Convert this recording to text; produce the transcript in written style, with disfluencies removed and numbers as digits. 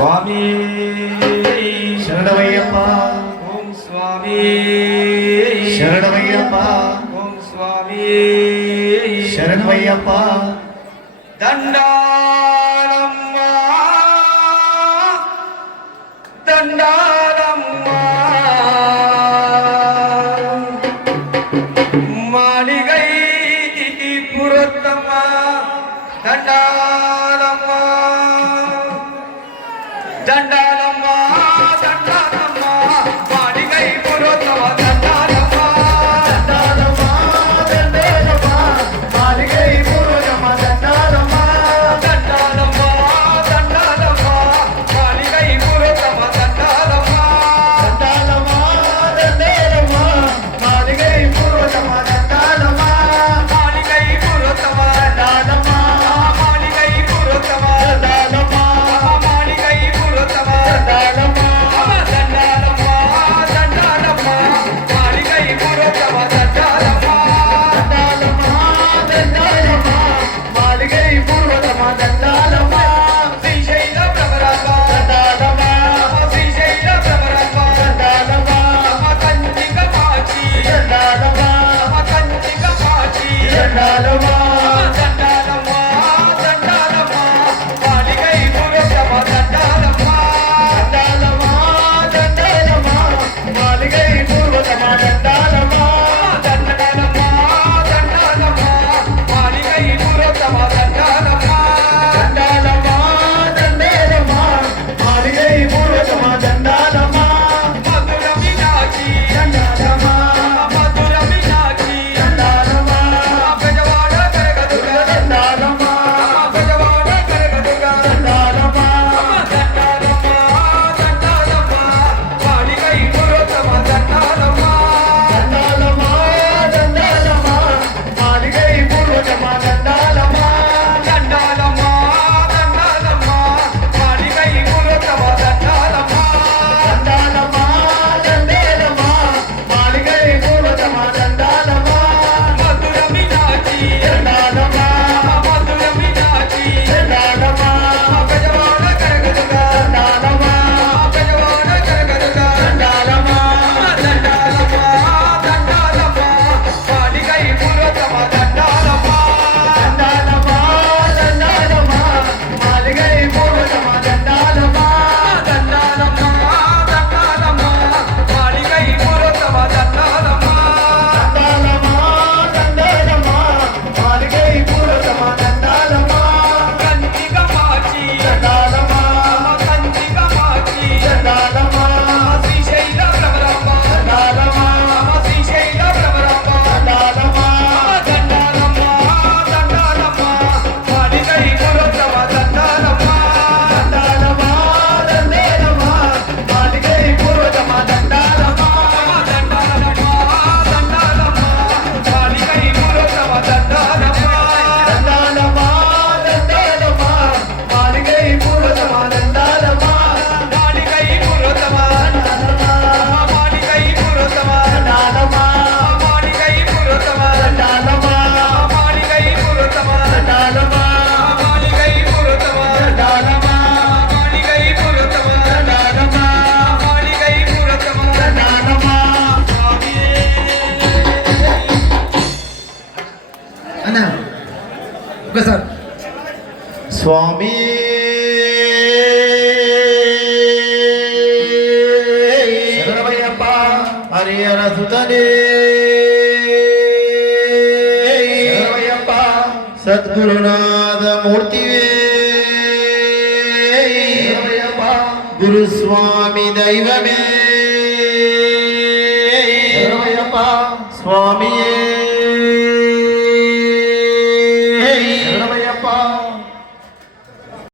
స్వామి శరణమయ్యప్ప. ఓం స్వామి శరణమయ్యప్ప. ఓం స్వామి శరణమయ్యప్ప. దండాలమ్మా దండాలమ్మా మాలిగై పురత్తమ్మ దండాలమ్మా దండాలమ్మా దండాలమ్మా మాలిగై పురత్తమ్మ దండాలమ్మా దండాలమ్మా దండాలమ్మా మాలిగై పురత్తమ్మ దండాలమ్మా. దండాలమ్మా దండాలమ్మా మాలిగై పురత్తమ్మ దండాలమ్మా దండాలమ్మా దండాలమ్మా మాలిగై పురత్తమ్మ దండాలమ్మా. మాలిగై పురత్తమ్మ దండాలమ్మా మాలిగై పురత్తమ్మ దండాలమ్మా మాలిగై పురత్తమ్మ దండాలమ్మా. దండాలమ్మా దండాలమ్మా మాలిగై పురత్తమ్మ దండాలమ్మా దండాలమ్మా దండాలమ్మా మాలిగై పురత్తమ్మ దండాలమ్మా. శ్రీశైల భ్రమరాంబ దండాలమ్మా శ్రీశైల భ్రమరాంబ దండాలమ్మా కంచిక కాచి దండాలమ్మా కంచిక కాచి దండాలమ్మా. దండాలమ్మా దండాలమ్మా మాలిగై పురత్తమ్మ దండాలమ్మా దండాలమ్మా దండాలమ్మా మాలిగై పురత్తమ్మ దండాలమ్మా. దండాలమ్మా దండాలమ్మా మాలిగై పురత్తమ్మ దండాలమ్మా దండాలమ్మా దండాలమ్మా మాలిగై పురత్తమ్మ దండాలమ్మా. మధుర మీనాక్షి దండాలమ్మా మధుర మీనాక్షి దండాలమ్మా పెదవాడ కరగదుగా దండాలమ్మా పెదవాడ కరగదుగా దండాలమ్మా. దండాలమ్మా దండాలమ్మా మాలిగై పురత్తమ్మ దండాలమ్మా దండాలమ్మా దండాలమ్మా మాలిగై పురత్తమ్మ దండాలమ్మా. దండాలమ్మా దండాలమ్మా మాలిగై పురత్తమ్మ దండాలమ్మా దండాలమ్మా దండాలమ్మా మాలిగై పురత్తమ్మ దండాలమ్మా. మధుర మీనాక్షి దండాలమ్మా మధుర మీనాక్షి దండాలమ్మా పెదవాడ కరగదుగా దండాలమ్మా పెదవాడ కరగదుగా దండాలమ్మా. దండాలమ్మా దండాలమ్మా మాలిగై పురత్తమ్మ దండాలమ్మా దండాలమ్మా దండాలమ్మా మాలిగై పురత్తమ్మ దండాలమ్మా. దండాలమ్మా దండాలమ్మా మాలిగై పురత్తమ్మ దండాలమ్మా దండాలమ్మా దండాలమ్మా మాలిగై పురత్తమ్మ దండాలమ్మా. కంచిక మాచి దండాలమ్మా కంచిక మాచి దండాలమ్మా శ్రీశైల భ్రమరాంబ దండాలమ్మా శ్రీశైల భ్రమరాంబ దండాలమ్మా. దండాలమ్మా దండాలమ్మా మాలిగై పురత్తమ్మ దండాలమ్మా దండాలమ్మా దండాలమ్మా మాలిగై పురత్తమ్మ దండాలమ్మా. దండాలమ్మా దండాలమ్మా మాలిగై పురత్తమ్మ దండాలమ్మా దండాలమ్మా దండాలమ్మా మాలిగై పురత్తమ్మ దండాలమ్మా. మాలిగై పురత్తమ్మ మాలిగై పురత్తమ్మ దండాలమ్మా మాలిగై పురత్తమ్మ దండాలమ్మా మాలిగై పురత్తమ్మ దండాలమ్మా మాలిగై పురత్తమ్మ దండాలమ్మా మాలిగై పురత్తమ్మ దండాలమ్మా మాలిగై పురత్తమ్మ దండాలమ్మా. అన్నా ఒకసారి స్వామి శరణమయ్యప్ప హరిహర సుతనే శరణమయ్యప్ప సద్గురునాథ మూర్తివే శరణమయ్యప్ప గురుస్వామి దైవమే శరణమయ్యప్ప స్వామియే